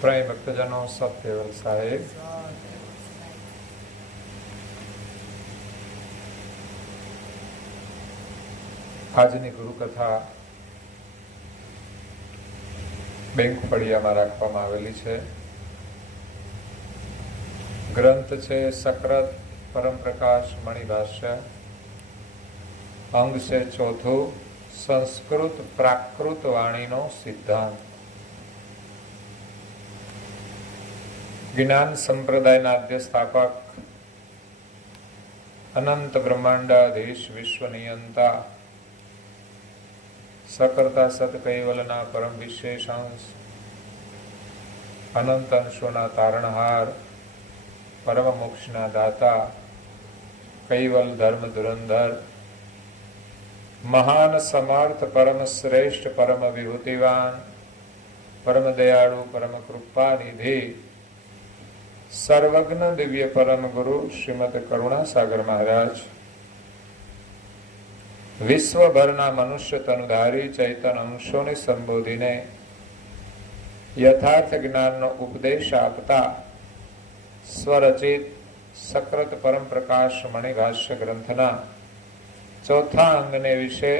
પ્રાય ભક્તજનો સત્યવલ સાહેબ, આજની ગુરુકથા બેંક ફળિયામાં રાખવામાં આવેલી છે. ગ્રંથ છે સક્રત પરમ પ્રકાશ મણિભાષ્ય. અંગ છે ચોથું, સંસ્કૃત પ્રાકૃત વાણીનો સિદ્ધાંત. જ્ઞાન સંપ્રદાયના આદ્ય સ્થાપક, અનંત બ્રહ્માંડાધીશ વિશ્વ નિયંતા, સકર્તા સત કૈવલના પરમ વિશેષાંશ, અનંત અંશોના તારણહાર, પરમ મોક્ષના દાતા, કૈવલ ધર્મ ધુરંધર, મહાન સમર્થ પરમ શ્રેષ્ઠ પરમ વિભૂતિવાન, પરમ દયાળુ પરમ કૃપા નિધિ, સર્વજ્ઞ દિવ્ય પરમ ગુરુ શ્રીમદ કરુણાસાગર મહારાજ, વિશ્વભરના મનુષ્ય તનુધારી ચૈતન અંશોને સંબોધીને યથાર્થ જ્ઞાનનો ઉપદેશ આપતા સ્વરચિત સક્રત પરમ પ્રકાશ મણિભાષ્ય ગ્રંથના ચોથા અંગને વિશે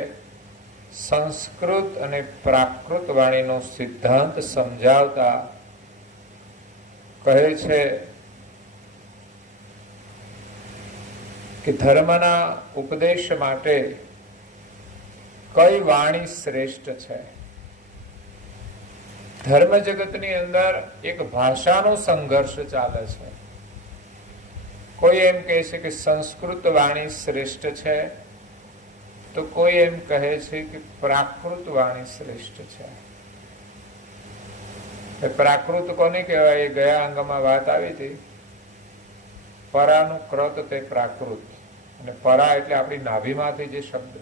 સંસ્કૃત અને પ્રાકૃત વાણીનો સિદ્ધાંત સમજાવતા કહે છે કે ધર્મના ઉપદેશ માટે કઈ વાણી શ્રેષ્ઠ છે. ધર્મ જગતની અંદર એક ભાષાનો સંઘર્ષ ચાલે છે. કોઈ એમ કહે છે કે સંસ્કૃત વાણી શ્રેષ્ઠ છે, તો કોઈ એમ કહે છે કે પ્રાકૃત વાણી શ્રેષ્ઠ છે. પ્રાકૃત કોને કહેવાય? એ ગયા અંગમાં વાત આવી હતી. પરાનું ક્રત તે પ્રાકૃત, અને પરા એટલે આપણી નાભીમાંથી જે શબ્દ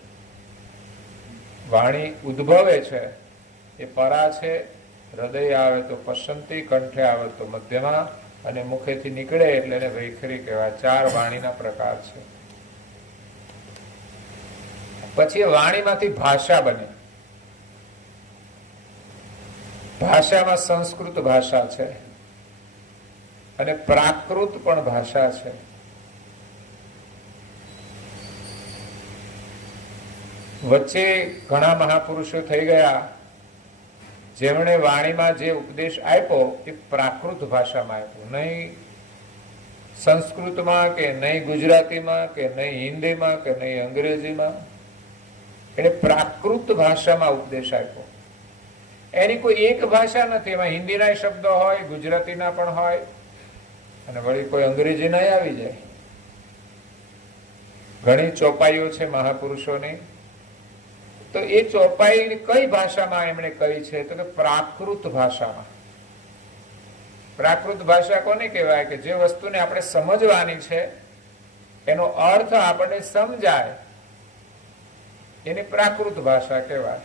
વાણી ઉદ્ભવે છે એ પરા છે. હૃદય આવે તો પસંતી, કંઠે આવે તો મધ્યમાં, અને મુખેથી નીકળે એટલે એને વૈખરી કહેવાય. ચાર વાણીના પ્રકાર છે. પછી વાણીમાંથી ભાષા બને. ભાષામાં સંસ્કૃત ભાષા છે અને પ્રાકૃત પણ ભાષા છે. વચ્ચે ઘણા મહાપુરુષો થઈ ગયા જેમણે વાણીમાં જે ઉપદેશ આપ્યો એ પ્રાકૃત ભાષામાં આપ્યો, નહીં સંસ્કૃતમાં કે નહીં ગુજરાતીમાં કે નહીં હિન્દીમાં કે નહીં અંગ્રેજીમાં. એને પ્રાકૃત ભાષામાં ઉપદેશ આપ્યો. એની કોઈ એક ભાષા નથી. એમાં હિન્દીના શબ્દો હોય, ગુજરાતીના પણ હોય, અને વળી કોઈ અંગ્રેજીના આવી જાય. ઘણી ચોપાઈઓ છે મહાપુરુષોની. તો એ ચોપાઈ કઈ ભાષામાં એમણે કહી છે? તો કે પ્રાકૃત ભાષામાં. પ્રાકૃત ભાષા કોને કહેવાય? કે જે વસ્તુને આપણે સમજવાની છે, એનો અર્થ આપણને સમજાય, એની પ્રાકૃત ભાષા કહેવાય.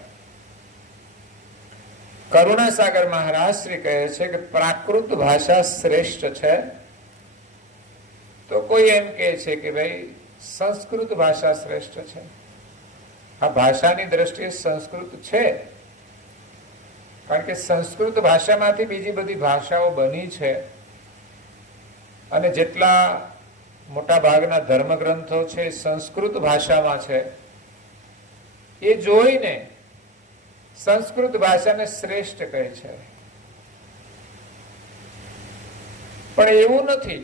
કરુણાસાગર મહારાજ શ્રી કહે છે કે પ્રાકૃત ભાષા શ્રેષ્ઠ છે. તો કોઈ એમ કહે છે કે ભાઈ સંસ્કૃત ભાષા શ્રેષ્ઠ છે. આ ભાષાની દ્રષ્ટિએ સંસ્કૃત છે, કારણ કે સંસ્કૃત ભાષામાંથી બીજી બધી ભાષાઓ બની છે. અને જેટલા મોટા ભાગના ધર્મગ્રંથો છે સંસ્કૃત ભાષામાં છે. એ જોઈને સંસ્કૃત ભાષાને શ્રેષ્ઠ કહે છે. પણ એવું નથી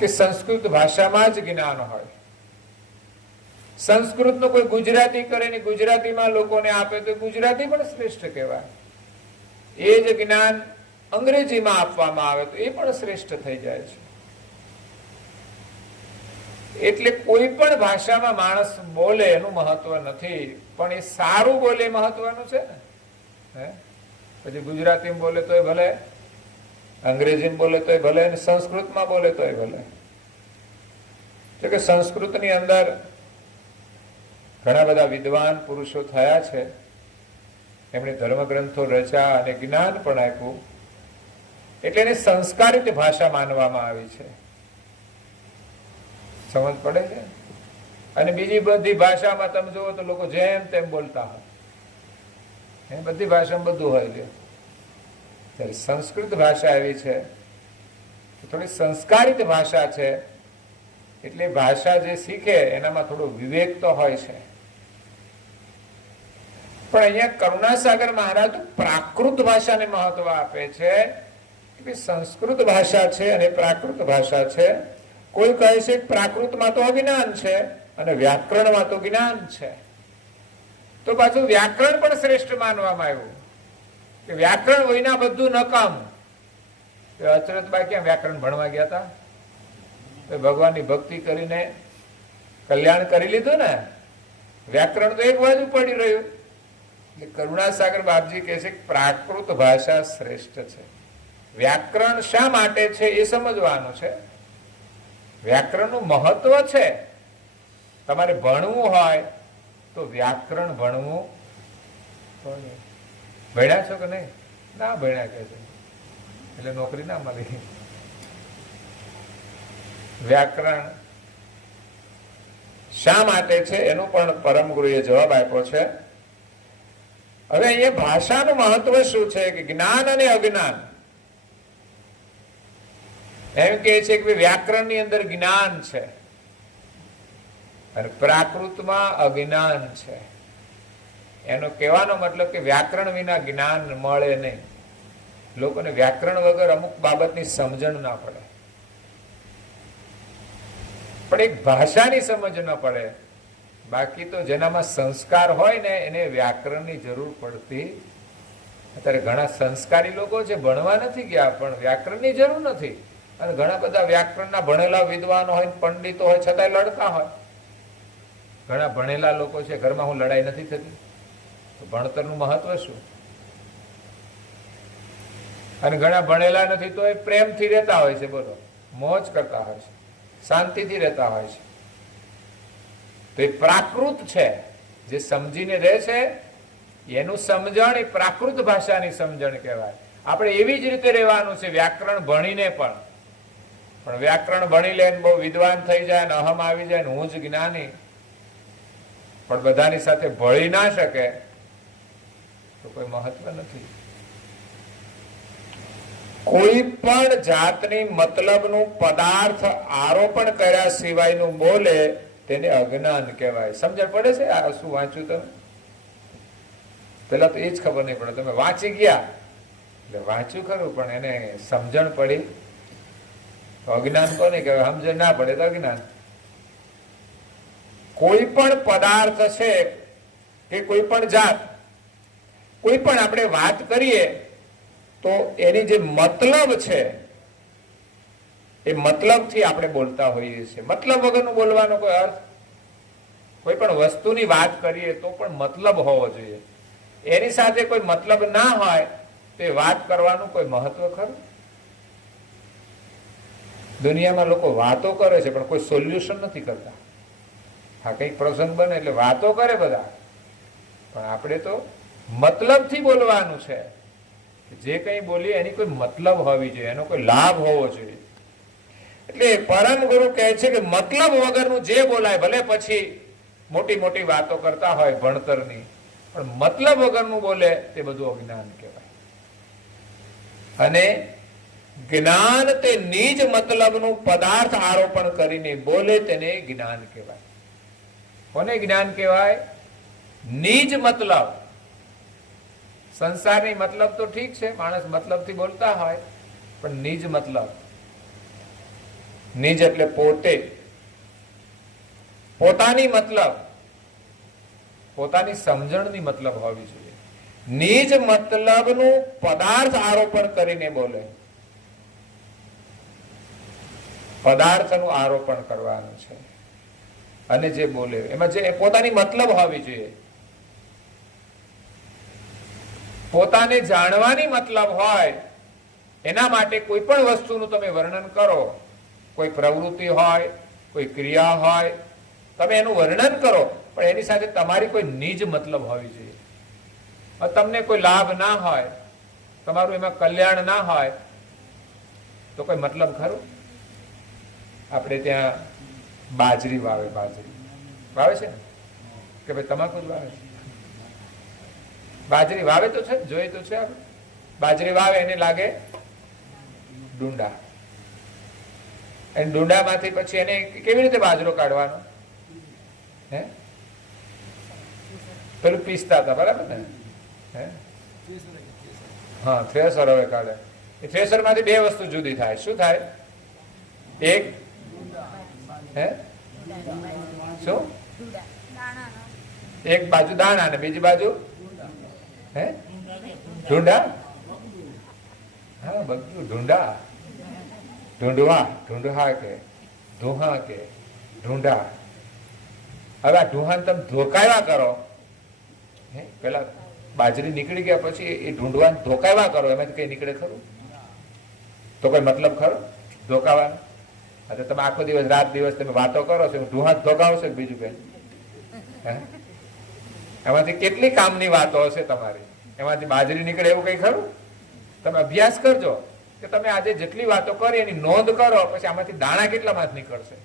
કે સંસ્કૃત ભાષામાં જ જ્ઞાન હોય. સંસ્કૃતનો કોઈ ગુજરાતી કરે ને ગુજરાતીમાં લોકોને આપે તો ગુજરાતી પણ શ્રેષ્ઠ કહેવાય. એ જ જ્ઞાન અંગ્રેજીમાં આપવામાં આવે તો એ પણ શ્રેષ્ઠ થઈ જાય છે. એટલે કોઈ પણ ભાષામાં માણસ બોલે એનું મહત્વ નથી, પણ એ સારું બોલે મહત્વનું છે ને. પછી ગુજરાતીમાં બોલે તોય ભલે, અંગ્રેજીમાં બોલે તોય ભલે, અને સંસ્કૃતમાં બોલે તોય ભલે. એટલે કે સંસ્કૃતની અંદર ઘણા બધા વિદ્વાન પુરુષો થયા છે. એમણે ધર્મગ્રંથો રચ્યા અને જ્ઞાન પણ આપ્યું. એટલે એને સંસ્કારિત ભાષા માનવામાં આવી છે. સમજ પડે છે? અને બીજી બધી ભાષામાં તમે જુઓ તો લોકો જેમ તેમ બોલતા હોય. બધી ભાષામાં બધું હોય છે. ત્યારે સંસ્કૃત ભાષા એવી છે, થોડી સંસ્કારિત ભાષા છે, એટલે ભાષા જે શીખે એનામાં થોડો વિવેક તો હોય છે. પણ અહીંયા કરુણાસાગર મહારાજ પ્રાકૃત ભાષાને મહત્વ આપે છે કે સંસ્કૃત ભાષા છે અને પ્રાકૃત ભાષા છે. કોઈ કહે છે કે પ્રાકૃતમાં તો અજ્ઞાન છે અને વ્યાકરણમાં તો જ્ઞાન છે. તો પાછું વ્યાકરણ પણ શ્રેષ્ઠ માનવામાં આવ્યું કે વ્યાકરણ વિના બધું નકામું. અચરતભાઈ ક્યાં વ્યાકરણ ભણવા ગયા હતા? ભગવાનની ભક્તિ કરીને કલ્યાણ કરી લીધું ને. વ્યાકરણ તો એક બાજુ પડી રહ્યું. એટલે કરુણાસાગર બાપજી કહે છે કે પ્રાકૃત ભાષા શ્રેષ્ઠ છે. વ્યાકરણ શા માટે છે એ સમજવાનું છે. વ્યાકરણનું મહત્વ છે. તમારે ભણવું હોય તો વ્યાકરણ ભણવું. ભણ્યા છો કે નહીં? ના ભણ્યા કે છે એટલે નોકરી ના મળી. વ્યાકરણ શા માટે છે એનું પણ પરમ ગુરુએ જવાબ આપ્યો છે. હવે અહીંયા ભાષાનું મહત્વ શું છે કે જ્ઞાન અને અજ્ઞાન. એમ કે છે કે વ્યાકરણ ની અંદર જ્ઞાન છે અને પ્રાકૃતમાં અજ્ઞાન છે. એનો કહેવાનો મતલબ કે વ્યાકરણ વિના જ્ઞાન મળે નહીં. લોકોને વ્યાકરણ વગર અમુક બાબતની સમજણ ના પડે, પણ એક ભાષાની સમજ ન પડે. બાકી તો જેનામાં સંસ્કાર હોય ને એને વ્યાકરણની જરૂર પડતી. અત્યારે ઘણા સંસ્કારી લોકો છે, ભણવા નથી ગયા પણ વ્યાકરણની જરૂર નથી. અને ઘણા બધા વ્યાકરણના ભણેલા વિદ્વાનો હોય, પંડિતો હોય, છતાંય લડતા હોય. ઘણા ભણેલા લોકો છે, ઘરમાં હું લડાઈ નથી થતી. તો ભણતરનું મહત્વ શું? અને ઘણા ભણેલા નથી તો એ પ્રેમથી રહેતા હોય છે, બોલો, મોજ કરતા હોય છે, શાંતિથી રહેતા હોય છે. તો એ પ્રાકૃત છે, જે સમજીને રહે છે એનું સમજણ એ પ્રાકૃત ભાષાની સમજણ કહેવાય. આપણે એવી જ રીતે રહેવાનું છે વ્યાકરણ ભણીને પણ. પણ વ્યાકરણ ભણી લે, બહુ વિદ્વાન થઈ જાય ને અહમ આવી જાય ને હું જ જ્ઞાની, પણ બધાની સાથે ભળી ના શકે તો કોઈ મહત્વ નથી. કોઈ પણ જાતની મતલબનું પદાર્થ આરોપણ કર્યા સિવાયનું બોલે તેને અજ્ઞાન કહેવાય. સમજણ પડે છે? આ શું વાંચ્યું તમે? પેલા તો એ જ ખબર નહીં પડે. તમે વાંચી ગયા એટલે વાંચ્યું ખરું, પણ એને સમજણ પડી તો અજ્ઞાન કોને કહેવાય? સમજણ ના પડે તો અજ્ઞાન. કોઈ પણ પદાર્થ છે કે કોઈ પણ જાત, કોઈ પણ આપણે વાત કરીએ તો એની જે મતલબ છે એ મતલબથી આપણે બોલતા હોઈએ છીએ. મતલબ વગરનું બોલવાનો કોઈ અર્થ. કોઈ પણ વસ્તુની વાત કરીએ તો પણ મતલબ હોવો જોઈએ. એની સાથે કોઈ મતલબ ના હોય તો વાત કરવાનું કોઈ મહત્વ ખરું? દુનિયામાં લોકો વાતો કરે છે પણ કોઈ સોલ્યુશન નથી કરતા. હા, કઈક પ્રસંગ બને એટલે વાતો કરે બધા, પણ આપણે તો મતલબથી બોલવાનું છે. જે કઈ બોલીએ એની કોઈ મતલબ હોવી જોઈએ, એનો કોઈ લાભ હોવો જોઈએ. એટલે પરમ ગુરુ કહે છે કે મતલબ વગરનું જે બોલાય, ભલે પછી મોટી મોટી વાતો કરતા હોય ભણતરની, પણ મતલબ વગરનું બોલે તે બધું અજ્ઞાન કહેવાય. અને જ્ઞાન તે નિજ મતલબનું પદાર્થ આરોપણ કરીને બોલે તેને જ્ઞાન કહેવાય. કોને જ્ઞાન કહેવાય? નિજ મતલબ. સંસારની મતલબ તો ઠીક છે, માણસ મતલબથી બોલતા હોય, પણ નિજ મતલબ. નિજ એટલે પોતે, પોતાની મતલબ, પોતાની સમજણની મતલબ હોવી જોઈએ. નિજ મતલબનું પદાર્થ આરોપણ કરીને બોલે. પદાર્થનું આરોપણ કરવાનું છે અને જે બોલે એમાં જે પોતાની મતલબ હોવી જોઈએ. પોતાને જાણવાની મતલબ હોય એના માટે કોઈ પણ વસ્તુનું તમે વર્ણન કરો, કોઈ પ્રવૃત્તિ હોય, કોઈ ક્રિયા હોય, તમે એનું વર્ણન કરો, પણ એની સાથે તમારી કોઈ નિજ મતલબ હોવી જોઈએ. તમને કોઈ લાભ ના હોય, તમારું એમાં કલ્યાણ ના હોય તો કોઈ મતલબ ખરું? આપણે ત્યાં બાજરી વાવે, બાજરી વાવે છે ને કે ભાઈ તમાકુ જ વાવે છે? બાજરી વાવે તો છે, જોઈએ તો છે આપણે. બાજરી વાવે એને લાગે ડુંડા, અને ડુંડામાંથી પછી એને કેવી રીતે બાજરો કાઢવાનો? હે, પેલું પીસતા હતા, બરાબર ને? હે, હા, થ્રેસર હવે કાઢે. એ થ્રેસર માંથી બે વસ્તુ જુદી થાય. શું થાય? એક હે શું? એક બાજુ દાણા ને બીજી બાજુ હે ઢૂંઢા. હા, બધું ઢૂંઢા, ઢૂંઢવા, ઢૂંઢા કે ધોહા કે ઢૂંઢા. હવે આ ઢૂહા તમે ધોકાવ્યા કરો, પેલા બાજરી નીકળી ગયા પછી એ ઢૂંઢવા ધોકાવ્યા કરો, એમાંથી કઈ નીકળે ખરું? તો કોઈ મતલબ ખરો ધોકાવાનો? એટલે તમે આખો દિવસ રાત દિવસ તમે વાતો કરો છો, ઢૂહા ધોકાવશો કે બીજું કઈ? એમાંથી કેટલી કામની વાતો હશે તમારી, એમાંથી બાજરી નીકળે એવું કઈ ખરું? તમે અભ્યાસ કરજો કે તમે આજે જેટલી વાતો કરી એની નોંધ કરો, પછી આમાંથી દાણા કેટલા માંથી નીકળશે.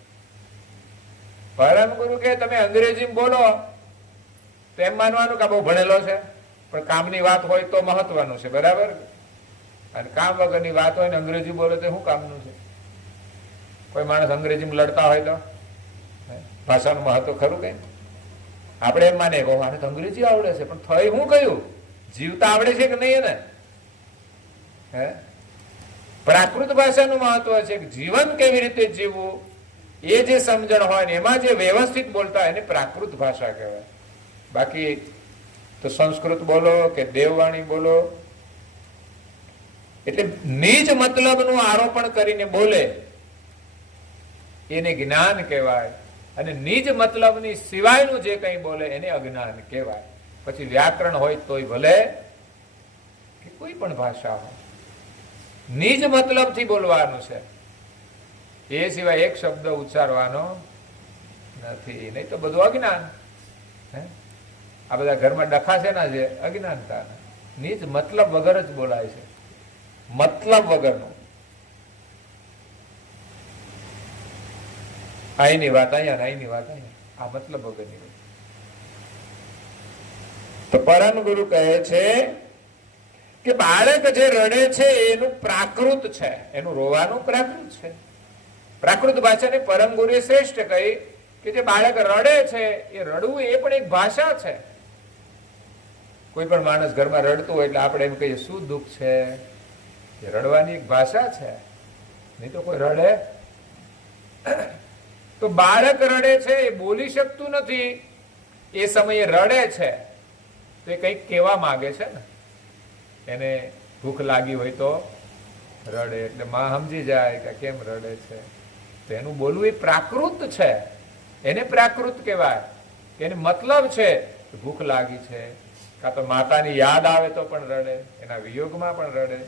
પરમ ગુરુ કે તમે અંગ્રેજી બોલો તો એમ માનવાનું કે બહુ ભણેલો છે, પણ કામની વાત હોય તો મહત્વનું છે, બરાબર? અને કામ વગરની વાત હોય ને અંગ્રેજી બોલે તો શું કામનું છે? કોઈ માણસ અંગ્રેજીમાં લડતા હોય તો ભાષાનું મહત્વ ખરું કઈ? આપણે એમ માને કે આને તો અંગ્રેજી આવડે છે, પણ થઈ હું કયું? જીવતા આવડે છે કે નહીં? ને હે, પ્રાકૃત ભાષાનું મહત્વ છે કે જીવન કેવી રીતે જીવવું એ જે સમજણ હોય ને એમાં જે વ્યવસ્થિત બોલતા એને પ્રાકૃત ભાષા કહેવાય. બાકી તો સંસ્કૃત બોલો કે દેવવાણી બોલો, એટલે નિજ મતલબનું આરોપણ કરીને બોલે એને જ્ઞાન કહેવાય, અને નિજ મતલબની સિવાયનું જે કંઈ બોલે એને અજ્ઞાન કહેવાય. પછી વ્યાકરણ હોય તોય ભલે કે કોઈ પણ ભાષા હોય, નિજ મતલબથી બોલવાનું છે, એ સિવાય એક શબ્દ ઉચ્ચારવાનો નથી, નહીં તો બધું અજ્ઞાન. આ બધા ઘરમાં ડખા છે ને જે અજ્ઞાનતા, નિજ મતલબ વગર જ બોલાય છે, મતલબ વગરનું. અહીંની વાત અહીંયા, અહીંની વાત અહીંયા, આ મતલબ વગરની વાત. તો પરમ ગુરુ કહે છે કે બાળક જે રડે છે એનું પ્રાકૃત છે, એનું રોવાનું પ્રાકૃત છે. પ્રાકૃત ભાષાને પરમ ગુરુએ શ્રેષ્ઠ કહી કે જે બાળક રડે છે એ રડવું એ પણ એક ભાષા છે. કોઈ પણ માણસ ઘરમાં રડતું હોય એટલે આપણે એમ કહીએ શું દુઃખ છે, એ રડવાની એક ભાષા છે, નહીં તો કોઈ રડે. તો બાળક રડે છે એ બોલી શકતું નથી, એ સમયે રડે છે તો એ કંઈક કહેવા માંગે છે ને. એને ભૂખ લાગી હોય તો રડે, એટલે માં સમજી જાય કે કેમ રડે છે. તો એનું બોલવું એ પ્રાકૃત છે, એને પ્રાકૃત કહેવાય. એને મતલબ છે ભૂખ લાગી છે, કાં તો માતાની યાદ આવે તો પણ રડે, એના વિયોગમાં પણ રડે,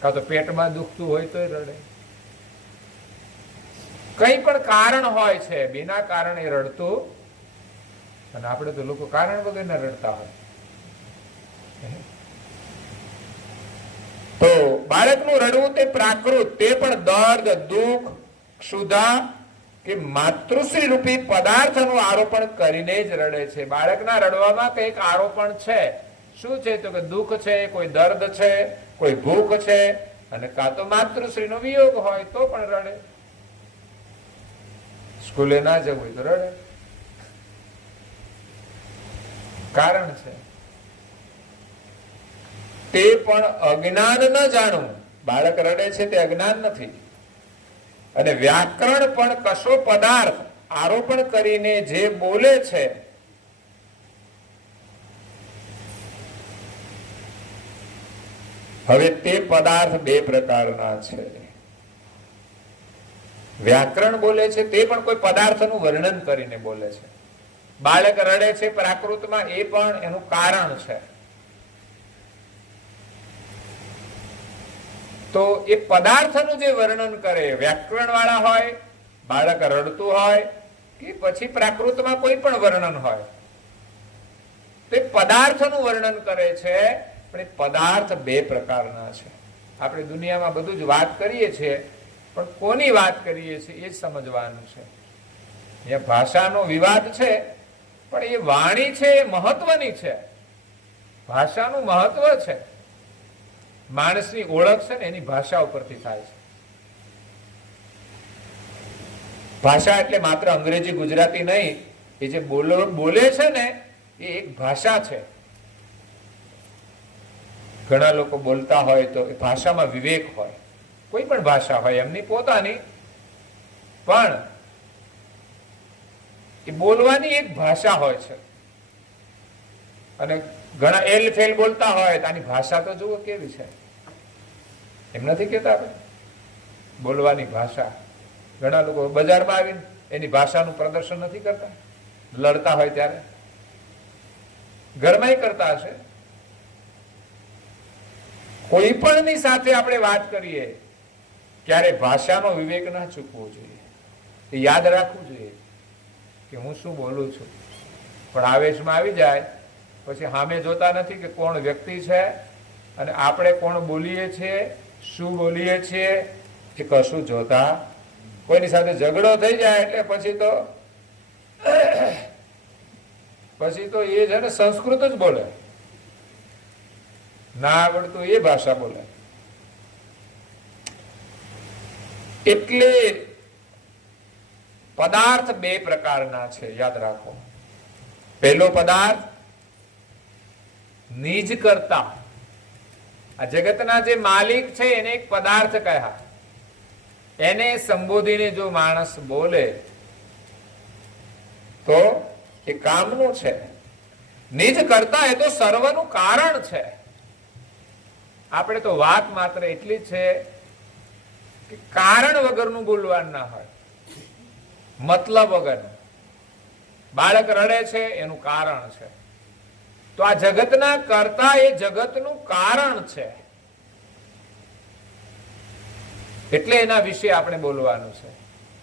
કાં તો પેટમાં દુખતું હોય તો રડે. કઈ પણ કારણ હોય છે, biના કારણે રડતું. અને આપણે તો લોકો કારણ વગરના રડતા હોય. તો બાળકનું રડવું તે પ્રાકૃત, તે પણ દર્દ, દુઃખ, ક્ષુધા કે માતૃશ્રી રૂપી પદાર્થનું આરોપણ કરીને જ રડે છે. બાળકના રડવામાં કંઈક આરોપણ છે. શું છે? તો કે દુઃખ છે, કોઈ દર્દ છે, કોઈ ભૂખ છે, અને કાં તો માતૃશ્રીનો વિયોગ હોય તો પણ રડે. સ્કૂલે ના જવું હોય તો રડે, કારણ છે. તે પણ અજ્ઞાન ન જાણવું. બાળક રડે છે તે અજ્ઞાન નથી. અને વ્યાકરણ પણ કશો પદાર્થ આરોપણ કરીને જે બોલે છે હવે તે પદાર્થ બે પ્રકારના છે. વ્યાકરણ બોલે છે તે પણ કોઈ પદાર્થનું વર્ણન કરીને બોલે છે. બાળક રડે છે પ્રાકૃતમાં, એ પણ એનું કારણ છે. તો એ પદાર્થનું જે વર્ણન કરે, વ્યાકરણ વાળા હોય, બાળક રડતું હોય, કે પછી પ્રાકૃતમાં કોઈ પણ વર્ણન હોય, તો એ પદાર્થનું વર્ણન કરે છે. પણ એ પદાર્થ બે પ્રકારના છે. આપણે દુનિયામાં બધું જ વાત કરીએ છીએ, પણ કોની વાત કરીએ છીએ એ જ સમજવાનું છે. અહીંયા ભાષાનો વિવાદ છે, પણ એ વાણી છે એ મહત્વની છે. ભાષાનું મહત્વ છે. માણસની ઓળખ છે ને એની ભાષા ઉપરથી થાય છે. ભાષા એટલે માત્ર અંગ્રેજી ગુજરાતી નહીં, એ જે બોલે છે ને એ એક ભાષા છે. ઘણા લોકો બોલતા હોય તો એ ભાષામાં વિવેક હોય. કોઈ પણ ભાષા હોય એમની પોતાની, પણ એ બોલવાની એક ભાષા હોય છે. અને ઘણા એલ ફેલ બોલતા હોય તો આની ભાષા તો જુઓ કેવી છે. એમ નથી કેતા આપણે બોલવાની ભાષા. ઘણા લોકો બજારમાં આવીને એની ભાષાનું પ્રદર્શન નથી કરતા, લડતા હોય ત્યારે. ઘરમાં કરતા હશે. કોઈ પણની સાથે આપણે વાત કરીએ ત્યારે ભાષાનો વિવેક ના ચૂકવો જોઈએ. એ યાદ રાખવું જોઈએ કે હું શું બોલું છું. પણ આવેશમાં આવી જાય પછી સામે જોતા નથી કે કોણ વ્યક્તિ છે અને આપણે કોણ બોલીએ છીએ, શું બોલીએ છીએ, એ કશું જોતા. કોઈની સાથે ઝઘડો થઈ જાય એટલે પછી તો એ છે ને સંસ્કૃત જ બોલે, ના આવડતું એ ભાષા બોલે. એટલે પદાર્થ બે પ્રકારના છે, યાદ રાખો. પહેલો પદાર્થ નિજ કરતા. આ જગતના જે માલિક છે એને એક પદાર્થ કહ્યા. એને સંબોધીને જો માણસ બોલે તો એ કામનું છે. નિજ કરતા એ તો સર્વનું કારણ છે. આપણે તો વાત માત્ર એટલી જ છે કે કારણ વગરનું બોલવાનું ના હોય, મતલબ વગરનું. બાળક રડે છે એનું કારણ છે, તો આ જગતના કરતા એ જગતનું કારણ છે. એટલે એના વિશે આપણે બોલવાનું છે.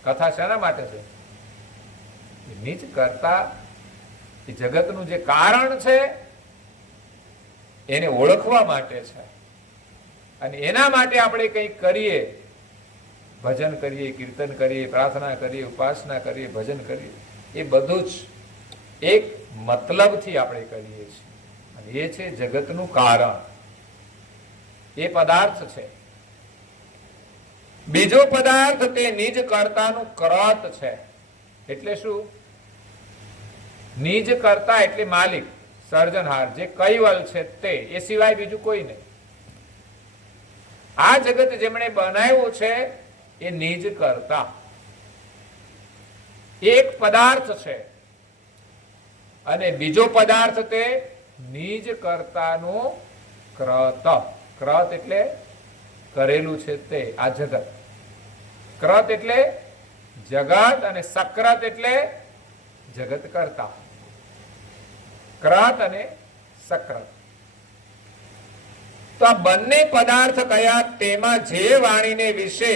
કથા શેના માટે છે? નિજ કરતા એ જગતનું જે કારણ છે એને ઓળખવા માટે છે. અને એના માટે આપણે કંઈક કરીએ, ભજન કરીએ, કીર્તન કરીએ, પ્રાર્થના કરીએ, ઉપાસના કરીએ, ભજન કરીએ, એ બધું જ એક મતલબથી આપણે કરીએ છીએ. અને એ છે જગતનું કારણ. એ પદાર્થ છે. બીજો પદાર્થ તે નિજ કર્તાનું કરત છે. એટલે શું? નિજ કર્તા એટલે માલિક, સર્જનહાર, જે કૈવલ છે તે, એ સિવાય બીજું કોઈ નહીં. આ જગત જેમણે બનાવ્યું છે એ નિજ કર્તા. એક પદાર્થ છે અને બીજો પદાર્થ તે નિજ કર્તાનું ક્રત. ક્રત એટલે કરેલું છે તે. આ જગત. ક્રત એટલે જગત અને સક્રત એટલે જગત કરતા. ક્રત અને સક્રત. તો આ બંને પદાર્થ કયા? તેમાં જે વાણીને વિશે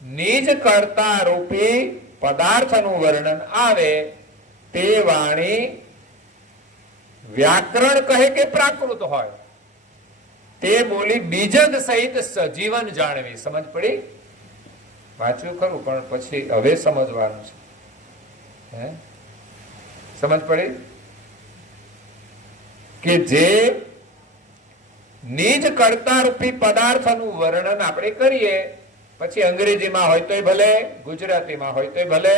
નિજ કર્તા રૂપી પદાર્થનું વર્ણન આવે તે વાણી વ્યાકરણ કહે કે પ્રાકૃત હોય તે બોલી બીજક સહિત સજીવન જાણવી. સમજ પડી? વાંચ્યું ખરું પણ પછી હવે સમજવાનું છે. સમજ પડી કે જે નિજ કર્તા રૂપી પદાર્થનું વર્ણન આપણે કરીએ, પછી અંગ્રેજીમાં હોય તોય ભલે, ગુજરાતીમાં હોય તોય ભલે,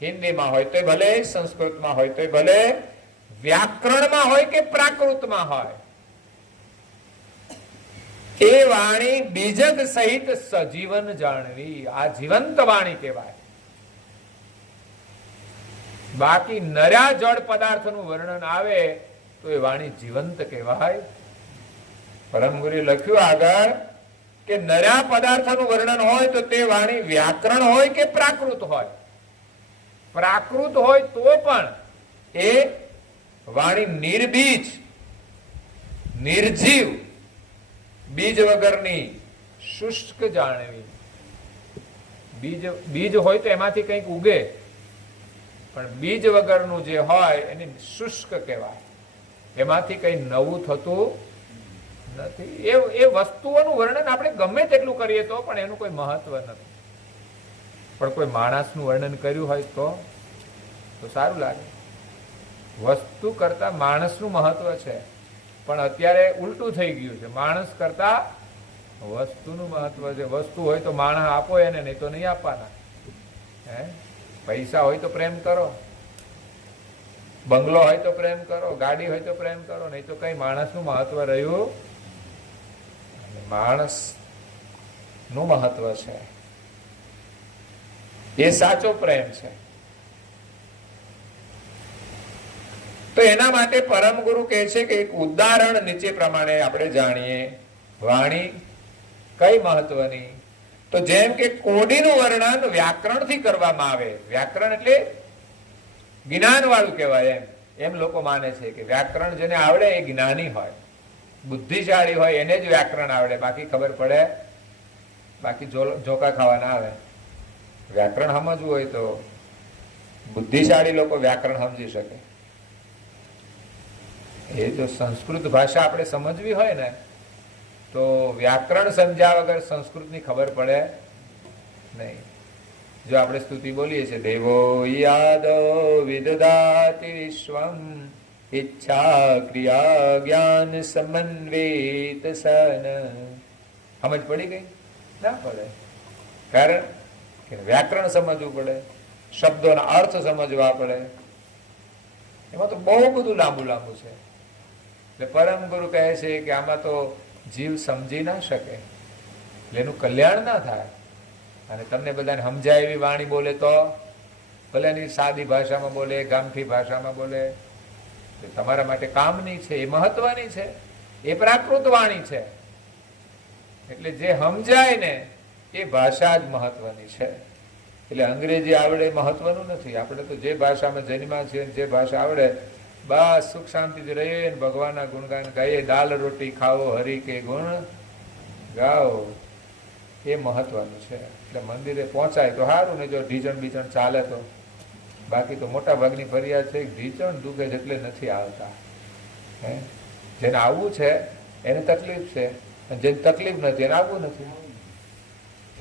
હિન્દીમાં હોય તોય ભલે, સંસ્કૃતમાં હોય તોય ભલે, વ્યાકરણમાં હોય કે પ્રાકૃતમાં હોય, એ વાણી બીજક સહિત સજીવન જાણવી. આ જીવંત વાણી કહેવાય. બાકી નર્યા જળ પદાર્થનું વર્ણન આવે તો એ વાણી જીવંત કહેવાય. પરમગુરુએ લખ્યું આગળ કે નર્યા પદાર્થનું વર્ણન હોય તો તે વાણી વ્યાકરણ હોય કે પ્રાકૃત હોય. પ્રાકૃત હોય તો પણ એ વાણી નિર્બીજ, નિર્જીવ, બીજ વગરની, શુષ્ક જાણવી. બીજ હોય તો એમાંથી કંઈક ઉગે, પણ બીજ વગરનું જે હોય એને શુષ્ક કહેવાય. એમાંથી કઈ નવું થતું નથી. એ વસ્તુઓનું વર્ણન આપણે ગમે તેટલું કરીએ તો પણ એનું કોઈ મહત્વ નથી. પણ કોઈ માણસનું વર્ણન કર્યું હોય તો સારું લાગે. વસ્તુ કરતા માણસનું મહત્વ છે. પણ અત્યારે ઉલટું થઈ ગયું છે, માણસ કરતા વસ્તુનું મહત્વ છે. વસ્તુ હોય તો માણસ આપો એને, નહીં તો નહીં આપવાના. હે, પૈસા હોય તો પ્રેમ કરો, બંગલો હોય તો પ્રેમ કરો, ગાડી હોય તો પ્રેમ કરો, નહીં તો કઈ માણસનું મહત્વ રહ્યું. માણસ નું મહત્વ છે, એ સાચો પ્રેમ છે. તો એના માટે પરમ ગુરુ કહે છે કે એક ઉદાહરણ નીચે પ્રમાણે આપણે જાણીએ. વાણી કઈ મહત્વની? તો જેમ કે કોડીનું વર્ણન વ્યાકરણથી કરવામાં આવે. વ્યાકરણ એટલે જ્ઞાન વાળું કહેવાય. એમ લોકો માને છે કે વ્યાકરણ જેને આવડે એ જ્ઞાની હોય, બુદ્ધિશાળી હોય, એને જ વ્યાકરણ આવડે. બાકી ખબર પડે, બાકી ઝોકા ખાવા ના આવે. વ્યાકરણ સમજવું હોય તો બુદ્ધિશાળી લોકો વ્યાકરણ સમજી શકે. એ જો સંસ્કૃત ભાષા આપણે સમજવી હોય ને, તો વ્યાકરણ સમજ્યા વગર સંસ્કૃતની ખબર પડે નહીં. જો આપણે સ્તુતિ બોલીએ છીએ, દેવો યાદો વિદધાતિ વિશ્વમ ઈચ્છા ક્રિયા જ્ઞાન સમન્વિત સન. સમજ પડી ગઈ? ના પડે. કારણ કે વ્યાકરણ સમજવું પડે, શબ્દોના અર્થ સમજવા પડે. એમાં તો બહુ બધું લાંબુ લાંબુ છે. એટલે પરમ ગુરુ કહે છે કે આમાં તો જીવ સમજી ના શકે, એટલે એનું કલ્યાણ ના થાય. અને તમને બધાને સમજાય એવી વાણી બોલે તો ભલે એની સાદી ભાષામાં બોલે, ગામઠી ભાષામાં બોલે, તમારા માટે કામની છે, એ મહત્વની છે, એ પ્રાકૃત વાણી છે. એટલે જે સમજાય ને એ ભાષા જ મહત્વની છે. એટલે અંગ્રેજી આવડે મહત્વનું નથી. આપણે તો જે ભાષામાં જન્મ્યા છીએ, જે ભાષા આવડે, બસ સુખ શાંતિથી રહીએ, ભગવાનના ગુણગાન ગાઈએ, દાલ રોટી ખાઓ, હરી કે ગુણ ગાઓ, એ મહત્વનું છે. એટલે મંદિરે પહોંચાય તો સારું, ને જો ઢીચણ બીચણ ચાલે તો. બાકી તો મોટા ભાગની ફરિયાદ છે કે ઢીચણ દુખે છે એટલે નથી આવતા. હે, જેને આવવું છે એને તકલીફ છે, અને જેને તકલીફ નથી એને આવવું નથી.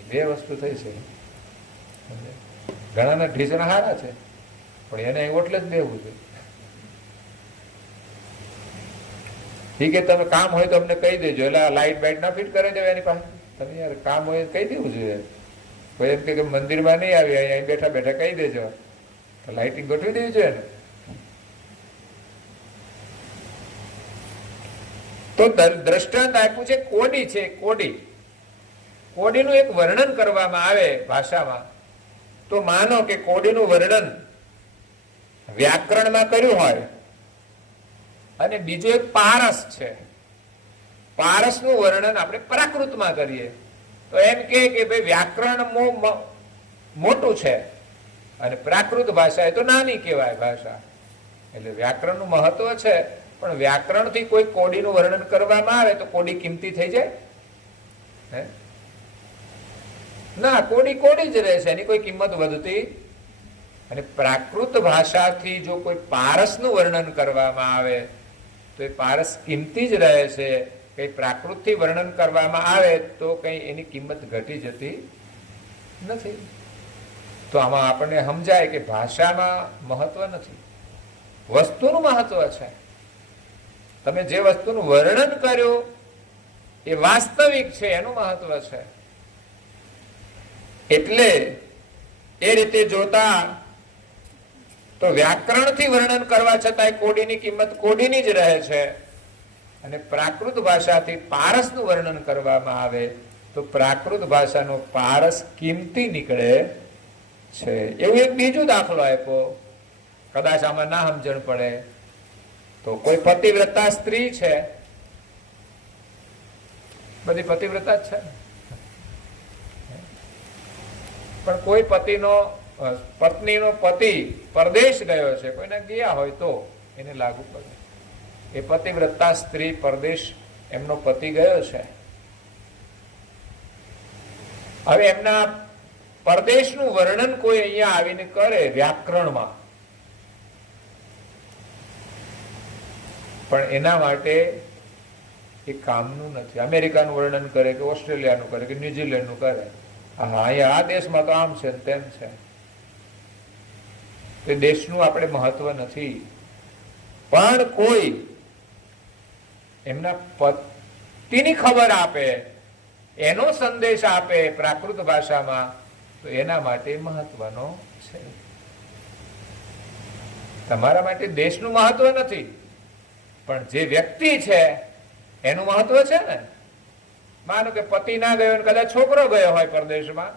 બે વસ્તુ થઈ છે. ઘણાના ઢીચણ સારા છે, પણ એને ઓટલે જ બેવું છે. ઠીક છે, તમે કામ હોય તો અમને કહી દેજો, એટલે લાઈટ બાઇટ ના ફિટ કરે દેવા એની પાસે. તમે યાર કામ હોય કહી દેવું જોઈએ. કોઈ એમ કે મંદિરમાં નહીં આવી, અહીંયા બેઠા બેઠા કહી દેજો, તો લાઇટિંગ ગોઠવી દેવી જોઈએ ને. તો દ્રષ્ટાંત આપ્યું છે કોડી છે. કોડી, કોડીનું એક વર્ણન કરવામાં આવે ભાષામાં, તો માનો કે કોડીનું વર્ણન વ્યાકરણમાં કર્યું હોય, અને બીજું એક પારસ છે. પારસનું વર્ણન આપણે પ્રાકૃતમાં કરીએ, તો એમ કે ભાઈ વ્યાકરણ મોટું છે અને પ્રાકૃત ભાષા એ તો નાની કહેવાય ભાષા. એટલે વ્યાકરણનું મહત્વ છે, પણ વ્યાકરણથી કોઈ કોડીનું વર્ણન કરવામાં આવે તો કોડી કિંમતી થઈ જાય? હે ના, કોડી કોડી જ રહે છે, એની કોઈ કિંમત વધતી. અને પ્રાકૃત ભાષાથી જો કોઈ પારસનું વર્ણન કરવામાં આવે તો એ પારસ કિંમતી જ રહે છે. કઈ પ્રાકૃતથી વર્ણન કરવામાં આવે તો કઈ એની કિંમત ઘટી જતી નથી. તો આમાં આપણને સમજાય કે ભાષામાં મહત્વ નથી, વસ્તુનું મહત્વ છે. તમે જે વસ્તુનું વર્ણન કર્યું એ વાસ્તવિક છે, એનું મહત્વ છે. એટલે એ રીતે જોતા તો વ્યાકરણથી વર્ણન કરવા છતાંય કોડીની કિંમત કોડીની જ રહે છે, અને પ્રાકૃત ભાષાથી પારસનું વર્ણન કરવામાં આવે તો પ્રાકૃત ભાષાનો પારસ કિંમતી નીકળે છે. એવું એક બીજું દાખલો આપ્યો, કદાચ આમાં ના સમજણ પડે તો કોઈ પતિવ્રતા સ્ત્રી છે, બધી પતિવ્રતા જ છે, પણ કોઈ પત્નીનો પતિ પરદેશ ગયો છે, કોઈને ગયા હોય તો એને લાગુ પડે. એ પતિવ્રતા સ્ત્રી પરદેશ, એમનો પતિ ગયો છે. હવે એમના પરદેશનું વર્ણન કોઈ અહીંયા આવીને કરે વ્યાકરણમાં, પણ એના માટે એ કામનું નથી. અમેરિકાનું વર્ણન કરે કે ઓસ્ટ્રેલિયાનું કરે કે ન્યુઝીલેન્ડનું કરે, હા અહીંયા આ દેશમાં તો આમ છે તેમ છે, એ દેશનું આપણે મહત્વ નથી. પણ કોઈ એમના પતિની ખબર આપે, એનો સંદેશ આપે પ્રાકૃત ભાષામાં, તો એના માટે મહત્વનો છે. તમારા માટે દેશનું મહત્વ નથી, પણ જે વ્યક્તિ છે એનું મહત્વ છે ને. માનો કે પતિ ના ગયો, કદાચ છોકરો ગયો હોય પરદેશમાં,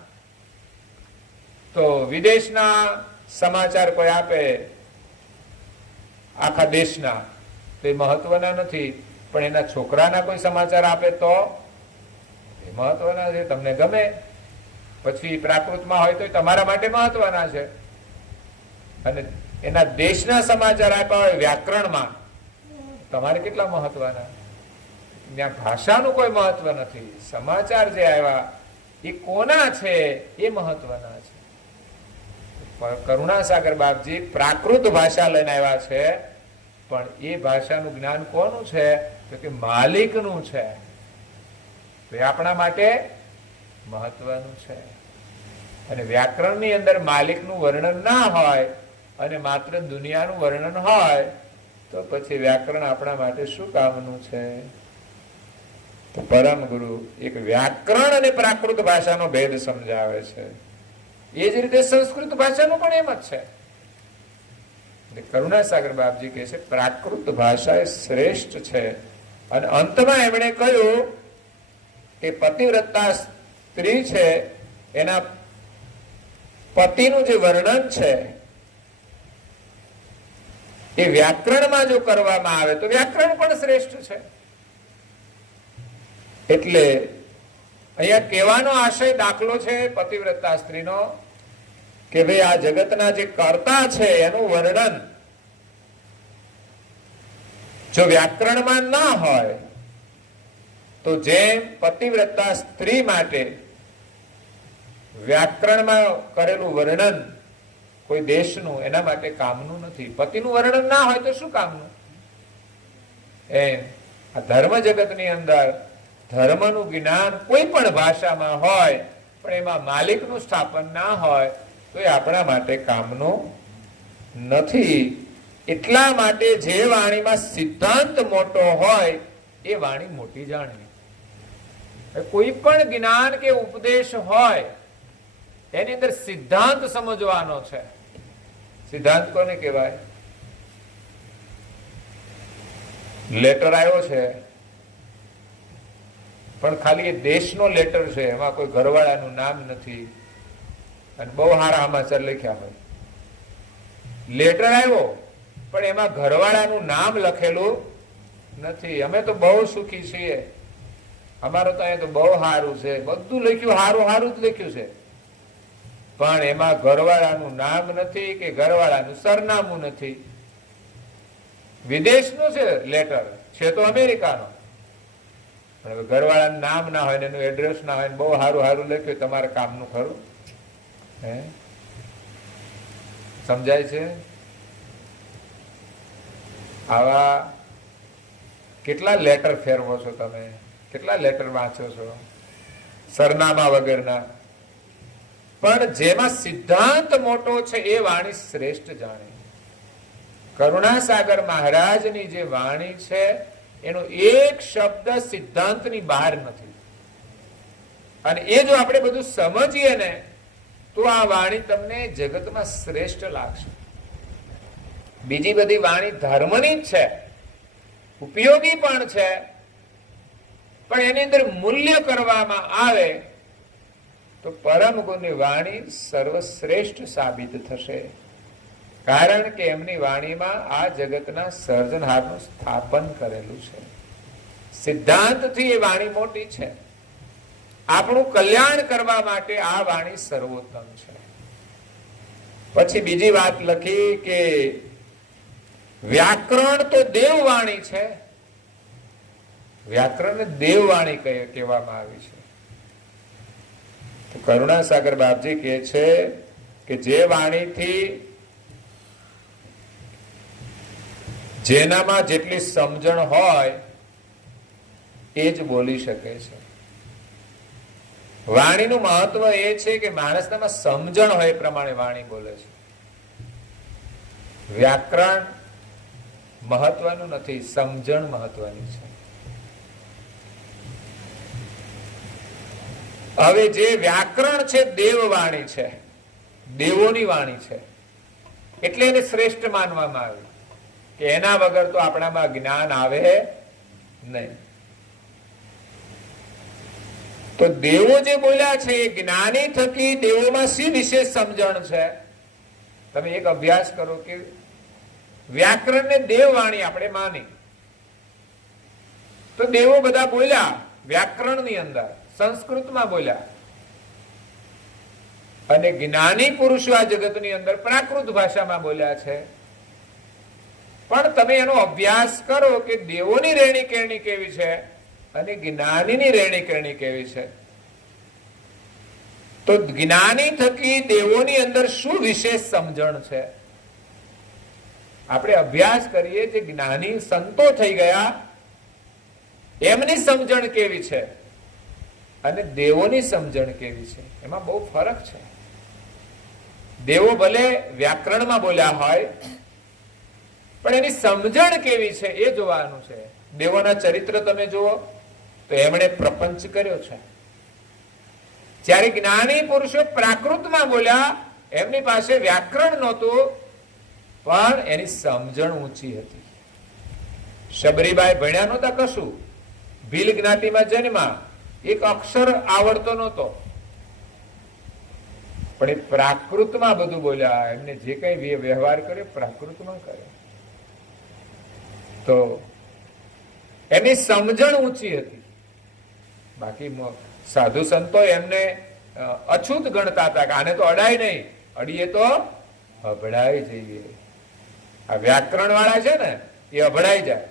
તો વિદેશના સમાચાર કોઈ આપે આખા દેશના, તો એ મહત્વના નથી. પણ એના છોકરાના કોઈ સમાચાર આપે તો એ મહત્વના છે. તમને ગમે, પછી પ્રાકૃતમાં હોય તો તમારા માટે મહત્વના છે. અને એના દેશના સમાચાર આપ્યા હોય વ્યાકરણમાં, તમારે કેટલા મહત્વના. ત્યાં ભાષાનું કોઈ મહત્વ નથી. સમાચાર જે આવ્યા એ કોના છે એ મહત્વના છે. કરુણાસાગર બાપજી પ્રાકૃત ભાષા લઈને આવ્યા છે, પણ એ ભાષાનું જ્ઞાન કોનું છે? તો કે માલિકનું છે. તો એ આપણા માટે મહત્વનું છે. અને વ્યાકરણની અંદર માલિકનું વર્ણન ના હોય અને માત્ર દુનિયાનું વર્ણન હોય, તો પછી વ્યાકરણ આપણા માટે શું કામનું છે? તો પરમ ગુરુ એક વ્યાકરણ અને પ્રાકૃત ભાષાનો ભેદ સમજાવે છે. એ જ રીતે સંસ્કૃત ભાષાનું પણ એમ જ છે. કરુણાસાગર બાપજી કહે છે પ્રાકૃત ભાષા એ શ્રેષ્ઠ છે. અને અંતમાં એમણે કહ્યું કે પતિવ્રતા સ્ત્રી છે, એના પતિનું જે વર્ણન છે એ વ્યાકરણમાં જો કરવામાં આવે તો વ્યાકરણ પણ શ્રેષ્ઠ છે. એટલે અહીંયા કહેવાનો આશય દાખલો છે પતિવ્રતા સ્ત્રીનો, કે ભાઈ આ જગતના જે કર્તા છે એનું વર્ણન જો વ્યાકરણમાં ના હોય, તો જેમ પતિવ્રતા સ્ત્રી માટે વ્યાકરણમાં કરેલું વર્ણન કોઈ દેશનું એના માટે કામનું નથી. પતિનું વર્ણન ના હોય તો શું કામનું? એમ આ ધર્મ જગતની અંદર ધર્મનું જ્ઞાન કોઈ પણ ભાષામાં હોય, પણ એમાં માલિકનું સ્થાપન ના હોય, તો એ આપણા માટે કામનું નથી. એટલા માટે જે વાણીમાં સિદ્ધાંત મોટો હોય એ વાણી મોટી જાણવી. કોઈ પણ જ્ઞાન કે ઉપદેશ હોય એની અંદર સિદ્ધાંત સમજવાનો છે. સિદ્ધાંત કોને કહેવાય? લેટર આવ્યો છે, પણ ખાલી એ દેશનો લેટર છે, એમાં કોઈ ઘરવાળાનું નામ નથી, અને બહુ સારા સમાચાર લખ્યા હોય. લેટર આવ્યો પણ એમાં ઘરવાળાનું નામ લખેલું નથી. અમે તો બહુ સુખી છીએ, અમારું તો અહીંયા તો બહુ સારું છે, બધું લખ્યું સારું સારું જ લખ્યું છે, પણ એમાં ઘરવાળાનું નામ નથી કે ઘરવાળાનું સરનામું નથી. વિદેશનું છે લેટર, છે તો અમેરિકાનો, પણ હવે ઘરવાળાનું નામ ના હોય, એનું એડ્રેસ ના હોય, બહુ સારું સારું લખ્યું, તમારે કામનું ખરું? હે, સમજાય છે? આવા કેટલા લેટર ફેરવો છો તમે? કેટલા લેટર વાંચો છો સરનામા વગરના? પણ જેમાં સિદ્ધાંત મોટો છે એ વાણી શ્રેષ્ઠ જાણે. કરુણાસાગર મહારાજની જે વાણી છે એનો એક શબ્દ સિદ્ધાંતની બહાર નથી. અને એ જો આપણે બધું સમજીએ ને, તો આ વાણી તમને જગતમાં શ્રેષ્ઠ લાગશે. બીજી બધી વાણી ધર્મની જ છે, ઉપયોગી પણ છે, પણ એની અંદર મૂલ્ય કરવામાં આવે તો પરમ ગુરુની વાણી સર્વશ્રેષ્ઠ સાબિત થશે. કારણ કે એમની વાણીમાં આ જગતના સર્જનહારનું સ્થાપન કરેલું છે. સિદ્ધાંતથી એ વાણી મોટી છે. આપણું કલ્યાણ કરવા માટે આ વાણી સર્વોત્તમ છે. પછી બીજી વાત લખી કે વ્યાકરણ તો દેવવાણી છે. વ્યાકરણ દેવવાણી કહેવામાં આવી છે. તો કરુણાસાગર બાપજી કહે છે કે જે વાણીથી જેનામાં જેટલી સમજણ હોય એ જ બોલી શકે છે. વાણીનું મહત્વ એ છે કે માણસનામાં સમજણ હોય એ પ્રમાણે વાણી બોલે છે. વ્યાકરણ મહત્વનું નથી, સમજણ મહત્વની છે. હવે જે વ્યાકરણ છે દેવવાણી છે, દેવોની વાણી છે, એટલે એને શ્રેષ્ઠ માનવામાં આવે કે એના વગર તો આપણામાં જ્ઞાન આવે નહીં. તો દેવો જે બોલ્યા છે એ જ્ઞાની થકી દેવોમાં શી વિશેષ સમજણ છે? તમે એક અભ્યાસ કરો કે વ્યાકરણને દેવવાણી આપણે માની તો દેવો બધા બોલ્યા વ્યાકરણની અંદર, સંસ્કૃતમાં બોલ્યા, અને જ્ઞાની પુરુષો આ જગતની અંદર પ્રાકૃત ભાષામાં બોલ્યા છે. પણ તમે એનો અભ્યાસ કરો કે દેવોની રહેણી કહેણી કેવી છે અને જ્ઞાનીની રહેણી કહેણી કેવી છે. તો જ્ઞાની થકી દેવોની અંદર શું વિશેષ સમજણ છે? આપણે અભ્યાસ કરીએ જે જ્ઞાની સંતો થઈ ગયા એમની સમજણ કેવી છે અને દેવોની સમજણ કેવી છે, એમાં બહુ ફરક છે. દેવો ભલે વ્યાકરણમાં બોલ્યા હોય પણ એની સમજણ કેવી છે એ જોવાનું છે. દેવોના ચરિત્ર તમે જુઓ તો એમણે પ્રપંચ કર્યો છે. જ્યારે જ્ઞાની પુરુષો પ્રાકૃતમાં બોલ્યા એમની પાસે વ્યાકરણ નહોતું પણ એની સમજણ ઊંચી હતી. શબરીબાઈ ભણ્યા નહોતા કશું, ભીલ જ્ઞાતિમાં જન્મા, એક અક્ષર આવડતો નહોતો, પણ એ પ્રાકૃતમાં બધું બોલ્યા. એમને જે કઈ વ્યવહાર કર્યો પ્રાકૃતમાં કર્યો, તો એની સમજણ ઊંચી હતી. બાકી સાધુ સંતો એમને અછૂત ગણતા હતા કે આને તો અડાય નહીં, અડીએ તો અભડાઈ જઈએ. આ વ્યાકરણ વાળા છે ને એ અભડાઈ જાય.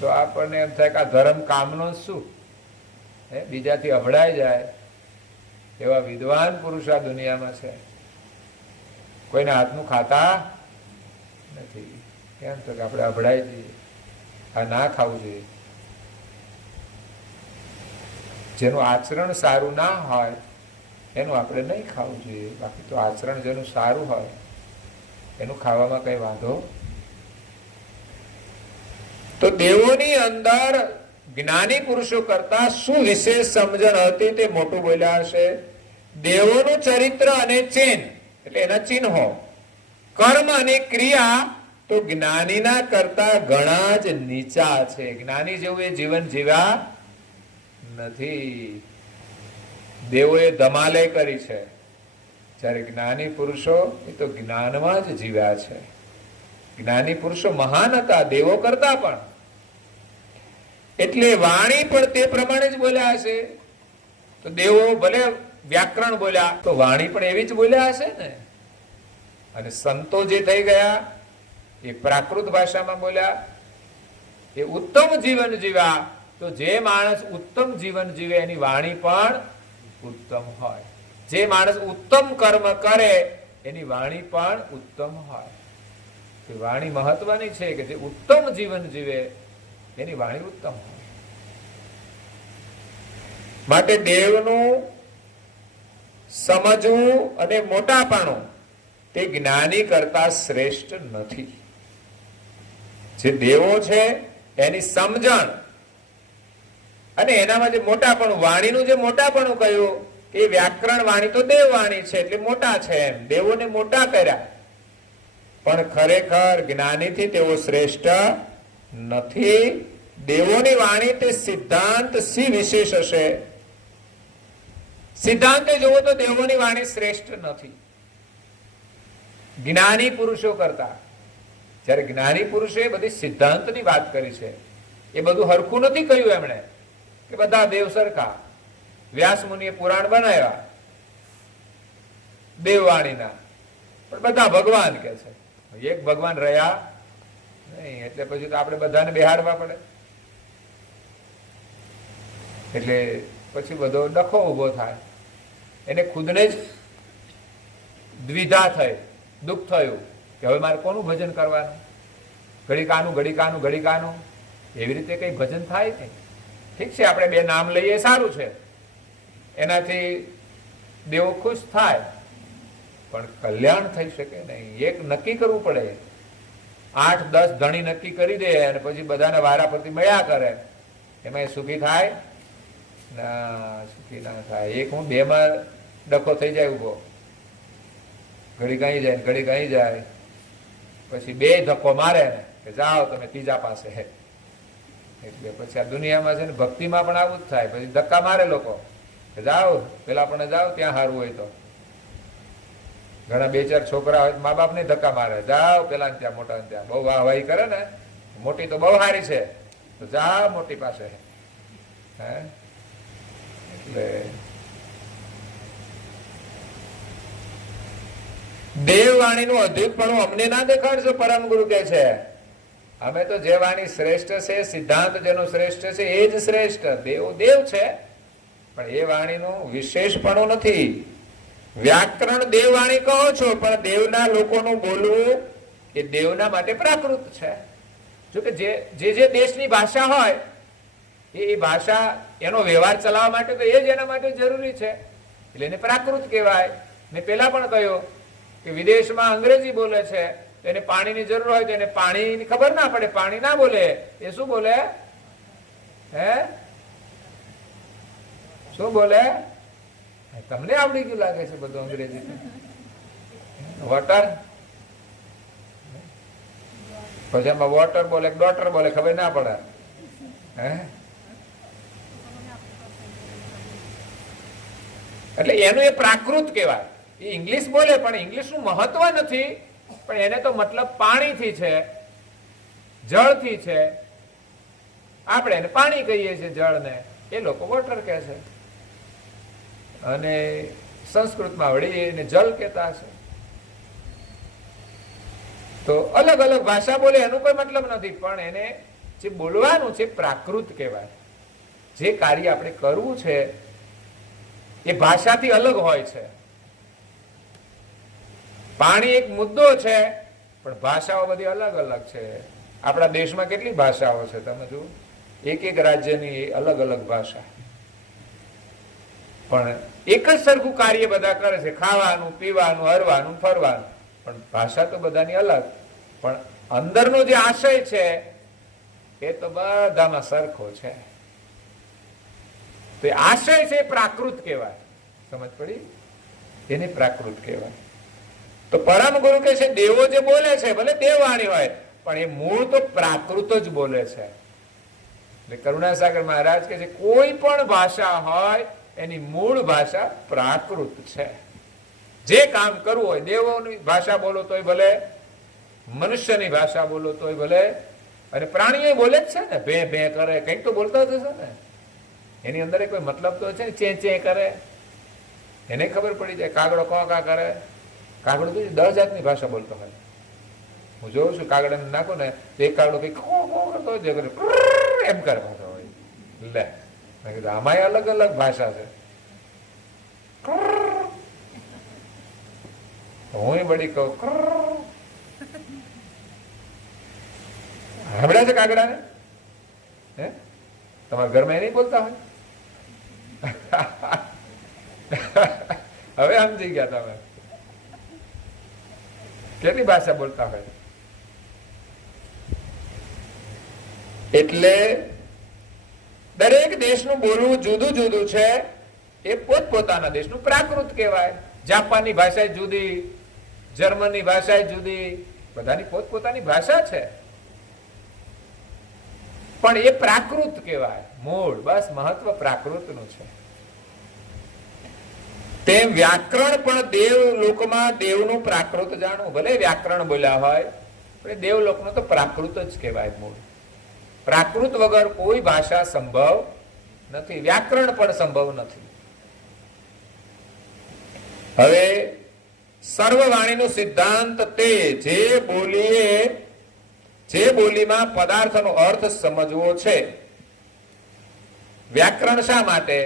તો આપણને એમ થાય કે આ ધર્મ કામનો શું, બીજાથી અભડાઈ જાય. એવા વિદ્વાન પુરુષ આ દુનિયામાં છે, કોઈના હાથનું ખાતા નથી. કેમ તો કે આપણે અભડાઈ જઈએ, આ ના ખાવું જોઈએ. જેનું આચરણ સારું ના હોય એનું આપણે નહીં ખાવું જોઈએ. બાકી તો આચરણ જેનું સારું હોય એનું ખાવામાં કઈ વાંધો. તો દેવોની અંદર જ્ઞાની પુરુષો કરતા શું વિશેષ સમજણ હતી તે મોટું બોલ્યા હશે. દેવોનું ચરિત્ર અને ચિહ્ન એટલે એના ચિહ્નો, કર્મ અને ક્રિયા તો જ્ઞાનીના કરતા ઘણા જ નીચા છે. જ્ઞાની જેવું એ જીવન જીવ્યા નથી. દેવોએ ધમાલે કરી છે, જ્યારે જ્ઞાની પુરુષો એ તો જ્ઞાનમાં જ જીવ્યા છે. જ્ઞાની પુરુષો મહાન હતા દેવો કરતા પણ, એટલે વાણી પણ તે પ્રમાણે જ બોલ્યા હશે. તો દેવો ભલે વ્યાકરણ બોલ્યા તો વાણી પણ એવી જ બોલ્યા હશે ને. અને સંતો જે થઈ ગયા એ પ્રાકૃત ભાષામાં બોલ્યા, એ ઉત્તમ જીવન જીવ્યા. તો જે માણસ ઉત્તમ જીવન જીવે એની વાણી પણ ઉત્તમ હોય. જે માણસ ઉત્તમ કર્મ કરે એની વાણી પણ ઉત્તમ હોય. વાણી મહત્વની છે કે જે ઉત્તમ જીવન જીવે એની વાણી ઉત્તમ હોય. માટે દેવનું સમજવું અને મોટાપણું તે જ્ઞાની કરતા શ્રેષ્ઠ નથી. જે દેવો છે એની સમજણ અને એનામાં જે મોટાપણું, વાણીનું જે મોટાપણું કહ્યું કે વ્યાકરણ વાણી તો દેવ વાણી છે એટલે મોટા છે, એમ દેવોને મોટા કર્યા. પણ ખરેખર જ્ઞાનીથી તેઓ શ્રેષ્ઠ નથી. દેવોની વાણી તે સિદ્ધાંત સી વિશેષ હશે. સિદ્ધાંતે જોવો તો દેવોની વાણી શ્રેષ્ઠ નથી જ્ઞાની પુરુષો કરતા. જયારે જ્ઞાની પુરુષે બધી સિદ્ધાંતની વાત કરી છે, એ બધું હરખું નથી કહ્યું એમણે કે બધા દેવ સરખા. વ્યાસ મુનિએ પુરાણ બનાવ્યા દેવવાણીના, પણ બધા ભગવાન કે છે. એક ભગવાન રહ્યા નહીં, એટલે પછી તો આપણે બધાને બેહાડવા પડે. એટલે પછી બધો ડખો ઉભો થાય. એને ખુદને જ દ્વિધા થઈ, દુઃખ થયું કે હવે મારે કોનું ભજન કરવાનું, ઘડીકાનું ઘડીકાનું ઘડીકાનું. એવી રીતે કઈ ભજન થાય નહીં. ઠીક છે, આપણે બે નામ લઈએ સારું છે, એનાથી દેવો ખુશ થાય, પણ કલ્યાણ થઈ શકે નહીં. એક નક્કી કરવું પડે. 8-10 ધણી નક્કી કરી દે અને પછી બધાને વારા પરથી મળ્યા કરે, એમાં એ સુખી થાય ના, સુખી ના થાય. એક હું બે માં ડખો થઈ જાય ઉભો, ઘડી કઈ જાય ઘડી કઈ જાય, પછી બે ધક્કો મારે ને કે જાઓ તમે ત્રીજા પાસે. એટલે પછી આ દુનિયામાં છે ને ભક્તિમાં પણ આવું જ થાય. પછી ધક્કા મારે લોકો કે જાઓ પેલા પણ જાઓ ત્યાં સારું હોય તો. ઘણા બે ચાર છોકરા હોય મા બાપ ને ધક્કા મારે, જાઓ પેલા ત્યાં મોટા ત્યાં. બહુ વાહવાહી કરે ને, મોટી તો બહુ સારી છે તો જાઓ મોટી પાસે. હે એટલે દેવવાણી નું અધિકપણું અમને ના દેખાડશો, પરમ ગુરુ કે છે. અમે તો જે વાણી શ્રેષ્ઠ છે, સિદ્ધાંત જેનો શ્રેષ્ઠ છે એ જ શ્રેષ્ઠ. દેવ દેવ છે પણ એ વાણીનું વિશેષપણું નથી. વ્યાકરણ દેવવાણી કહો છો પણ દેવના લોકોનું બોલવું એ દેવના માટે પ્રાકૃત છે. જોકે જે દેશની ભાષા હોય એ ભાષા એનો વ્યવહાર ચલાવવા માટે તો એ જ એના માટે જરૂરી છે, એટલે એને પ્રાકૃત કહેવાય. મેં પેલા પણ કહ્યું કે વિદેશમાં અંગ્રેજી બોલે છે તો એને પાણીની જરૂર હોય તો એને પાણીની ખબર ના પડે, પાણી ના બોલે, એ શું બોલે? હે શું બોલે? તમને આવડી ગયું લાગે છે બધું અંગ્રેજી. વોટર, પછી એમાં વોટર બોલે ડોટર બોલે ખબર ના પડે. હે એટલે એનું એ પ્રાકૃત કહેવાય. એ ઇંગ્લિશ બોલે પણ ઇંગ્લિશ નું મહત્વ નથી, પણ એને તો મતલબ પાણીથી છે, જળથી છે. આપણે એને પાણી કહીએ છીએ જળને, એ લોકો વોટર કહે છે. અને સંસ્કૃતમાં વળી એને જલ કહેતા છે. તો અલગ અલગ ભાષા બોલે એનું કોઈ મતલબ નથી, પણ એને જે બોલવાનું છે પ્રાકૃત કહેવાય. જે કાર્ય આપણે કરવું છે એ ભાષાથી અલગ હોય છે. પાણી એક મુદ્દો છે પણ ભાષાઓ બધી અલગ અલગ છે. આપણા દેશમાં કેટલી ભાષાઓ છે તમે જુઓ, એક એક રાજ્યની અલગ અલગ ભાષા, પણ એક જ સરખું કાર્ય બધા કરે છે, ખાવાનું પીવાનું હરવાનું ફરવાનું, પણ ભાષા તો બધાની અલગ. પણ અંદરનો જે આશય છે એ તો બધામાં સરખો છે. તો આશય છે પ્રાકૃત કહેવાય. સમજ પડી? એને પ્રાકૃત કહેવાય. તો પરમ ગુરુ કે છે દેવો જે બોલે છે ભલે દેવવાણી હોય પણ એ મૂળ તો પ્રાકૃત જ બોલે છે. એટલે કરુણાસાગર મહારાજ કે છે કોઈ પણ ભાષા હોય એની મૂળ ભાષા પ્રાકૃત છે. જે કામ કરવું હોય, દેવોની ભાષા બોલો તોય ભલે, મનુષ્યની ભાષા બોલો તોય ભલે, અને પ્રાણીઓ બોલે જ છે ને, ભે ભે કરે, કંઈક તો બોલતા જ હશે ને. એની અંદર કોઈ મતલબ તો છે ને, ચે ચે કરે, એને ખબર પડી જાય. કાગડો કો કા કરે, કાગડો તો 10 જાતની ભાષા બોલતો હોય. હું જોઉં છું કાગડાને નાખો ને તો એક કાગડો કઈ કરતો એમ કરતો હોય. લે મેં કીધું આમાં અલગ અલગ ભાષા છે. હું બડી કહું સાંભળ્યા છે કાગડાને? હે તમારા ઘરમાં એ નહીં બોલતા હોય? હવે સમજી ગયા તમે કેટલી ભાષા બોલતા હોય. એટલે દરેક દેશનું બોલવું જુદું જુદું છે. એ પોતપોતાના દેશનું પ્રાકૃત કહેવાય. જાપાનની ભાષા જુદી, જર્મનની ભાષા જુદી, બધાની પોતપોતાની ભાષા છે, પણ એ પ્રાકૃત કહેવાય. મૂળ બસ મહત્વ પ્રાકૃતનું છે. તેમ વ્યાકરણ પણ દેવ લોકમાં દેવનું પ્રાકૃત જાણવું. ભલે વ્યાકરણ બોલ્યા હોય પણ દેવ લોકનું તો પ્રાકૃત જ કહેવાય. મૂળ પ્રાકૃત વગર કોઈ ભાષા સંભવ નથી, વ્યાકરણ પણ સંભવ નથી. હવે સર્વવાણીનો સિદ્ધાંત તે જે બોલીમાં પદાર્થનો અર્થ સમજવો છે. વ્યાકરણ શા માટે?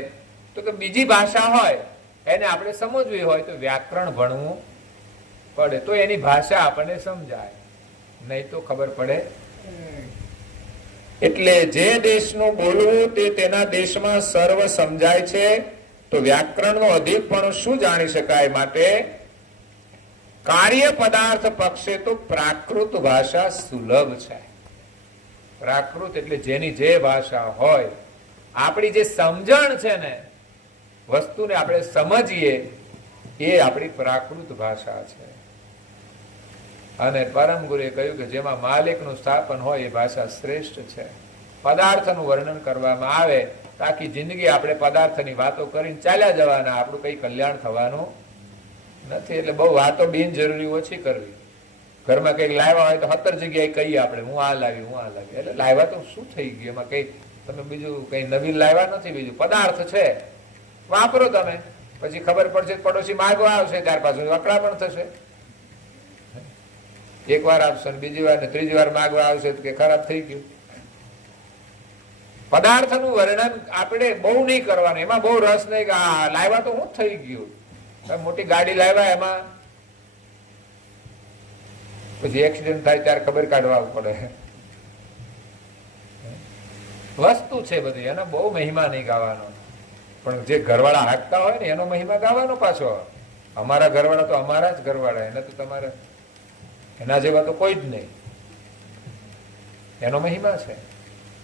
તો કે બીજી ભાષા હોય એને આપણે સમજવી હોય તો વ્યાકરણ ભણવું પડે, તો એની ભાષા આપણને સમજાય, નહીં તો ખબર પડે. એટલે જે દેશનું બોલવું તે તેના દેશમાં સર્વ સમજાય છે. તો વ્યાકરણનો અધિકપણું શું જાણી શકાય? માટે કાર્ય પદાર્થ પક્ષે તો પ્રાકૃત ભાષા સુલભ છે. પ્રાકૃત એટલે જેની જે ભાષા હોય આપણી જે સમજણ છે ને, વસ્તુને આપણે સમજીએ, એ આપણી પ્રાકૃત ભાષા છે. અને પરમ ગુરુએ કહ્યું કે જેમાં માલિકનું સ્થાપન હોય એ ભાષા શ્રેષ્ઠ છે. પદાર્થનું વર્ણન કરવામાં આવે તો આખી જિંદગી આપણે પદાર્થની વાતો કરીને ચાલ્યા જવાના, આપણું કઈ કલ્યાણ થવાનું નથી. એટલે બહુ વાતો બિનજરૂરી ઓછી કરવી. ઘરમાં કઈક લાવ્યા હોય તો 17 જગ્યાએ કહીએ આપણે, હું આ લાવી, હું આ લાવી. એટલે લાવ્યા તો શું થઈ ગયું? એમાં કઈ તમે બીજું કઈ નવીન લાવ્યા નથી. બીજું પદાર્થ છે, વાપરો તમે. પછી ખબર પડશે પડોશી માગવા આવશે, ત્યાર પાછું વકડા પણ થશે. એક વાર આપશે, બીજી વાર ને ત્રીજી વાર માગવા આવશે કે ખરાબ થઈ ગયું. પદાર્થનું વર્ણન આપણે બહુ નહીં કરવાનું. એમાં બહુ રસ નહીં કે આ લાવ્યા તો શું થઈ ગયું. મોટી ગાડી લાવ્યા, એમાં પછી એક્સિડન્ટ થાય ત્યારે ખબર કાઢવા પડે. વસ્તુ છે બધી, એનો બહુ મહિમા નહીં ગાવાનો. પણ જે ઘરવાળા હાંકતા હોય ને એનો મહિમા ગાવાનો પાછો. અમારા ઘરવાળા તો અમારા જ ઘરવાળા, એને તો તમારે એના જેવા તો કોઈ જ નહીં. એનો મહિમા છે.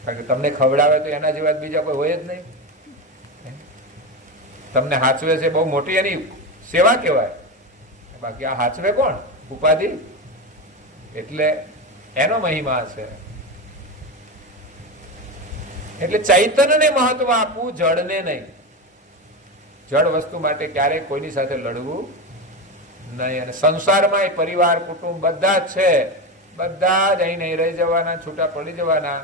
કારણ કે તમને ખવડાવે તો એના જેવા બીજા કોઈ હોય જ નહીં. તમને હાચવે છે, બહુ મોટી એની સેવા કહેવાય. બાકી આ હાચવે કોણ? ઉપાધિ. એટલે એનો મહિમા છે. એટલે ચૈતન્યને મહત્વ આપવું, જળને નહીં. જળ વસ્તુ માટે ક્યારેય કોઈની સાથે લડવું નહીં. અને સંસારમાં એ પરિવાર, કુટુંબ બધા જ છે. બધા જ અહીં નહીં રહી જવાના, છૂટા પડી જવાના.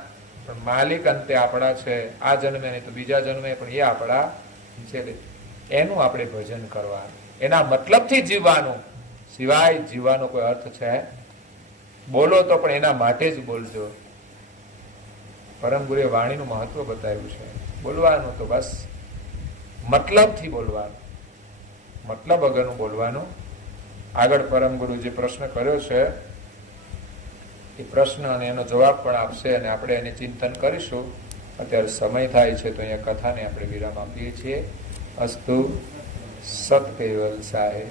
પણ માલિક અંતે આપણા છે. આ જન્મે નહીં તો બીજા જન્મે પણ એ આપણા છે. એનું આપણે ભજન કરવાનું, એના મતલબથી જીવવાનું. સિવાય જીવવાનો કોઈ અર્થ છે? બોલો તો પણ એના માટે જ બોલજો. પરમ ગુરુએ વાણીનું મહત્વ બતાવ્યું છે. બોલવાનું તો બસ મતલબથી બોલવાનું, મતલબ વગરનું બોલવાનું. આગળ પરમ ગુરુ જે પ્રશ્ન કર્યો છે એ પ્રશ્ન અને એનો જવાબ પણ આપશે, અને આપણે એને ચિંતન કરીશું. અત્યારે સમય થાય છે તો અહીંયા કથાને આપણે વિરામ આપીએ છીએ. અસ્તુ સત કૈવલ સાહેબ.